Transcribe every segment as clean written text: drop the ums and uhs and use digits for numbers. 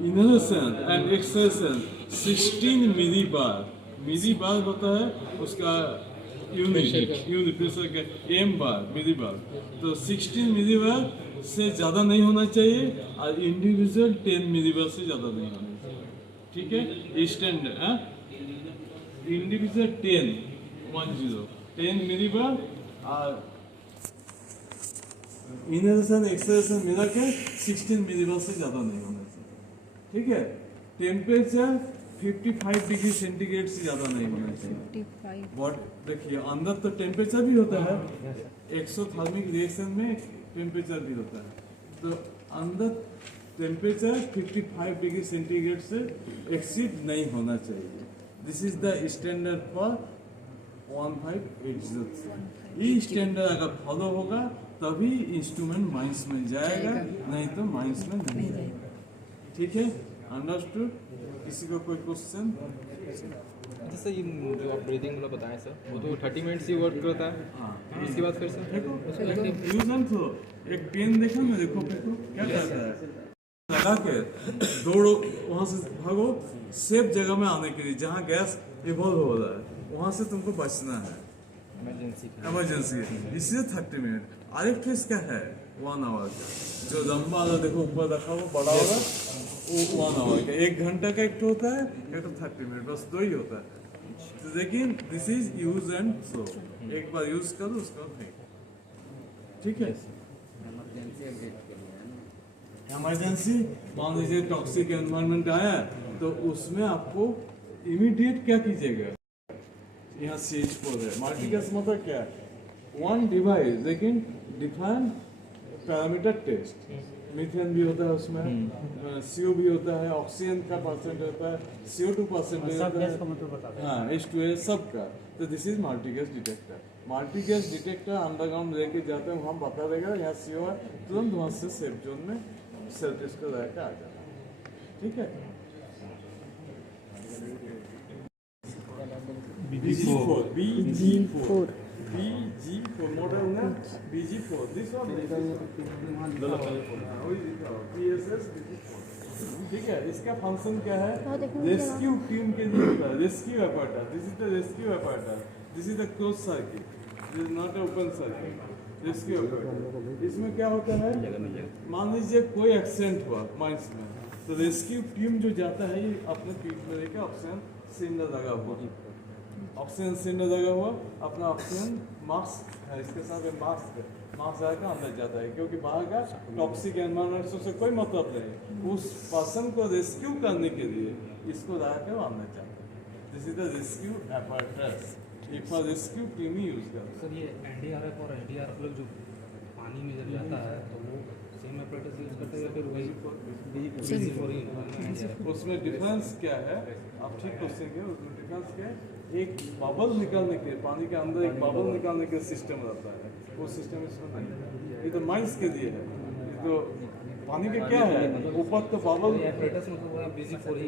Inhalation and exhalation 16 मिली बार होता है उसका यूनिट प्रेशर का एम बार मिली बार। तो 16 मिली बार से ज़्यादा नहीं होना चाहिए और इंडिविजुअल 10 मिली बार से ज़्यादा नहीं होना चाहिए। ठीक है, स्टैंडर्ड इंडिविजुअल 10 मिली बार और इनहेलेशन एक्सहेलेशन मिला के 16 मिली बार से ज़्यादा नहीं होना चाहिए। ठीक है, टेम्परेचर 55 डिग्री सेंटीग्रेड से ज़्यादा नहीं होना चाहिए। 55 देखिए अंदर तो टेम्परेचर भी होता है, एक्सोथर्मिक रिएक्शन में टेम्परेचर भी होता है। तो अंदर टेम्परेचर 55 डिग्री सेंटीग्रेड से एक्सीड नहीं होना चाहिए। This is the standard for 1580। ये स्टैंडर्ड अगर फॉलो होगा तभी इंस्ट्रूमेंट माइंस में जाएगा, नहीं तो माइंस में नहीं जाएगा। ठीक है, अंडरस्टूड? किसी को कोई क्वेश्चन? जैसे ये जो आप ब्रीदिंग वाला बताएं सर, वो तो 30 मिनट्स ही वर्क करता है। हाँ, इसके बाद फिर सर यूज एंड थ्रो। एक पेन देखो ना, देखो क्या करता है, लगा के दौड़ो, वहां से भागो सेफ जगह में आने के लिए जहाँ गैस इवॉल्व हो रहा है वहां से तुमको बचना है, इमरजेंसी। इसलिए 30 मिनट। आरेख फेस क्या है 1 आवर का, जो लंबा वाला देखो ऊपर रखा वो बड़ा वाला वो 1 आवर का। 1 घंटा का एक होता है, एक तो 30 मिनट, बस 2 ही होता है। तो लेकिन this is use and throw, एक बार यूज करो उसका फेंक। ठीक है, इमरजेंसी मान लीजिए टॉक्सिक एनवायरनमेंट आया तो उसमें आपको इमीडिएट क्या कीजिएगा, यहाँ CH4 है। मल्टीगैस मतलब क्या है, वन डिवाइस लेकिन डिफाइन पैरामीटर टेस्ट। मीथेन भी होता है उसमें, CO भी होता है, ऑक्सीजन का परसेंट होता है, CO2 परसेंट होता है, हाँ H2S सबका। तो this is multigas detector. Multigas detector underground लेके जाते हैं, हम बता देगा यहाँ CO है, तुरंत वहाँ से सेफ जोन में सेल्फ टेस्ट को रहकर आ जाना। ठीक है, BG4 model ना BG4 this one PSS BG4। ठीक है, इसका फंक्शन क्या है, रेस्क्यू टीम के लिए होता है, rescue apparatus। This is the rescue apparatus, this is the close circuit, this is not open circuit. Rescue apparatus इसमें क्या होता है, मान लीजिए कोई एक्सीडेंट हुआ माइंस में, तो रेस्क्यू टीम जो जाता है ये अपने पीठ में लेकर ऑक्सीजन सिलेंडर लगा हुआ, ऑक्सीजन सिलेंडर लगा हुआ, अपना ऑक्सीजन मास्क है, इसके साथ मास्क आकर अंदर जाता है, क्योंकि बाहर का टॉक्सिक एनवायरनमेंट से कोई मतलब नहीं। उस पर्सन को रेस्क्यू करने के लिए इसको ला के अंदर जाता है। This is the rescue apparatus, एक for rescue team he use करता है। सर ये NDRF और NDRF लोग जो पानी में जब जाता है तो वो सेम apparatus यूज करते हैं या फिर वही BG4 ही? उसमें डिफरेंस क्या है, आप ठीक क्वेश्चन किए, उसमें डिफरेंस क्या है, एक बबल निकालने के, पानी के अंदर एक बबल निकालने के सिस्टम रहता है, वो सिस्टम इसमें नहीं। ये तो माइंस के लिए है, ये तो पानी के क्या है, ऊपर तो बबल apparatus मतलब वो BG4 ही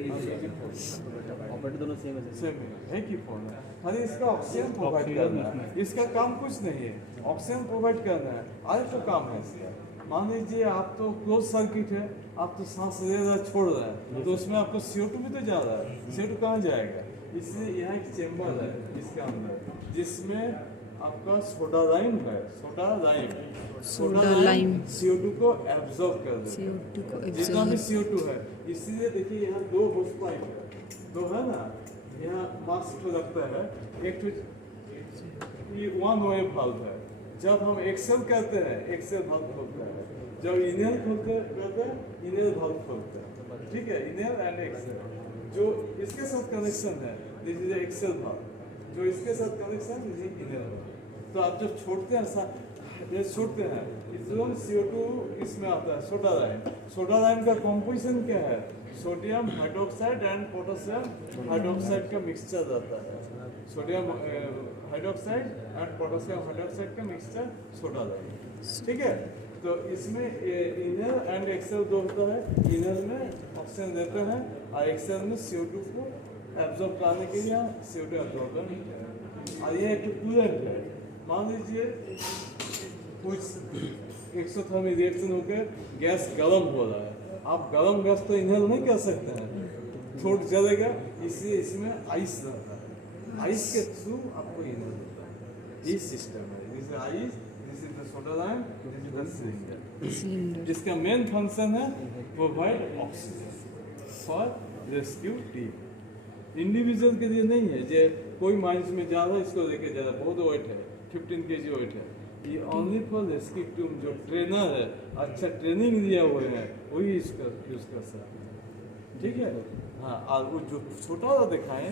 ऑपरेटर दोनों सेम है। एक ही फोन है, खाली इसका ऑक्सीजन प्रोवाइड करना है, इसका काम कुछ नहीं है, ऑक्सीजन प्रोवाइड करना है, आज तो काम है इसका। मान लीजिए आप तो क्लोज सर्किट है, आप तो सांस ले रहा छोड़ रहा है, तो उसमें आपको CO2 भी तो जा रहा है, CO2 कहाँ जाएगा, इसलिए यहाँ एक चेम्बर है इसके अंदर जिसमें आपका सोडा लाइम है, सोडा लाइम CO2 को एब्जॉर्ब कर देता है, जितना भी CO2 है। इसीलिए देखिए यहाँ 2 होस पाइप है, 2 है ना, यहाँ मास्क तो लगता है, एक तो ये 1 वे वाल्व है, जब हम एक्सेल करते हैं एक्सेल वाल्व खोलता है, जब इनहेल खोलते हैं इनहेल वाल्व खोलता है। ठीक है, इनहेल एंड एक्सेल जो इसके साथ कनेक्शन है, दिस इज एक्सेल वाल्व, जो इसके साथ कनेक्शन है इनहेल वाल्व। तो आप जब छोड़ते हैं, ये छोड़ते हैं, इसमें CO2 इसमें आता है, सोडा लाइम का कॉम्पोजिशन क्या है, sodium hydroxide and potassium hydroxide का मिक्सचर रहता है, sodium hydroxide and potassium hydroxide का मिक्सचर सोडा लाइम। ठीक है, तो इसमें इनहेल एंड एक्सेल दो होता है, इनहेल में ऑक्सीजन देते हैं और एक्सेल में CO2 को एब्जॉर्ब करने के लिए CO2 एब्जॉर्ब करते हैं। और ये एक कूलेंट है, मान लीजिए कुछ एक्सोथर्मिक रिएक्शन होकर गैस गर्म हो रहा है, आप गर्म गैस तो इनहेल नहीं कर सकते हैं, थ्रोट जलेगा, इसलिए इसमें आइस रहता है, आइस के थ्रू आपको इनहेल होता है। ये सिस्टम है, this is ice, this is the soda lime, this is the cylinder. जिसका मेन फंक्शन है provide oxygen for rescue team. Individual के लिए नहीं है, जो कोई माइंस में जा रहा है इसको लेके जा रहा है, बहुत वेट है, 15 kg वेट है, ये ओनली फॉर रेस्क्यू टीम। जो ट्रेनर है, अच्छा ट्रेनिंग दिया हुआ है, वही इसका यूज कर सकते हैं। ठीक है, हाँ। और वो जो छोटा वाला दिखाएं